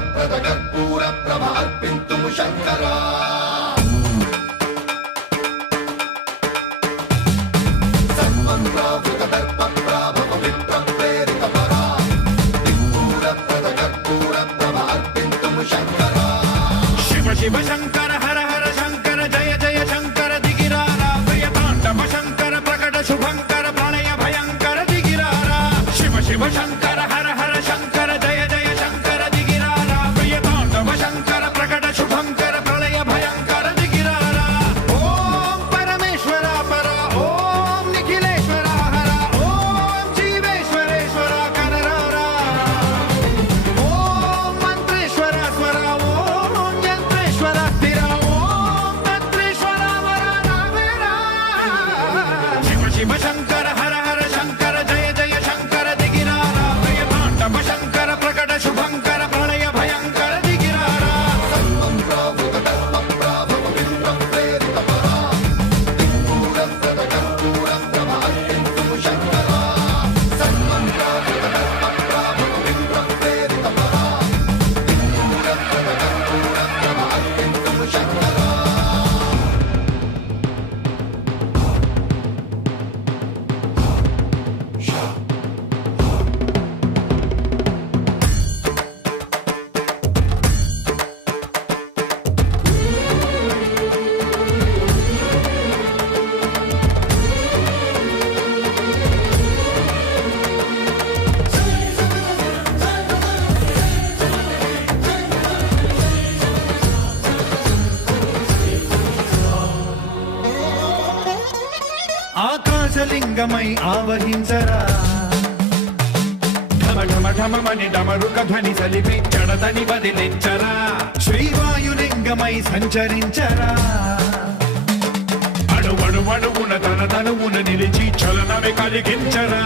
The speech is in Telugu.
సిద్ధప్రద కర్పూర ప్రభ అర్పింతుము శంకరా సర్వం ప్రావృత దర్ప ప్రాభవ విప్ర ప్రేరిత పరా దిక్పూరప్రద కర్పూర ప్రభ అర్పింతుము శంకరా శివ శివ శంకర హర హర శంకర జయ జయ శంకర దిగిరారా ప్రియ తాండవ శంకర ప్రకట శుభంకర ప్రళయ భయంకర దిగిరారా శివ శివ శంకర హర హర శంకర జయ జయ శంకర దిగిరారా ప్రియ తాండవ శంకర ప్రకట శుభంకర ప్రళయ భయంకర దిగిరారా ఓం పరమేశ్వర పర ఓం నిఖిలేశ్వర హర ఓం జీవేశ్వరేశ్వర కరరారా ఓం మంత్రేశ్వర స్వర ఓం యంత్రేశ్వర స్థిర ఓం తంత్రేశ్వర వర నావేరా శివ శివ శంకర హర హర శంకర జయ జయ శంకర దిగిరారా ప్రియ తాండవ శంకర ప్రకట శుభంకర ప్రళయ భయంకర దిగిరారా సర్వం ప్రావృత దర్ప ప్రాభవ విప్ర ప్రేరిత పరా దిక్పూరప్రద కర్పూర ప్రభ అర్పింతుము శంకరా సర్వం ప్రావృత దర్ప ప్రాభవ విప్ర ప్రేరిత పరా దిక్పూరప్రద కర్పూర ప్రభ అర్పింతుము శంకరా ఆకాశలింగమై ఆవహించరా ఢమ ఢమ ఢమమని డమరుక ధ్వని సలిపి జడదని వదిలించరా శ్రీవాయులింగమై సంచరించరా అణువణువున తన తనువున నిలిచి చలనమే కలిగించరా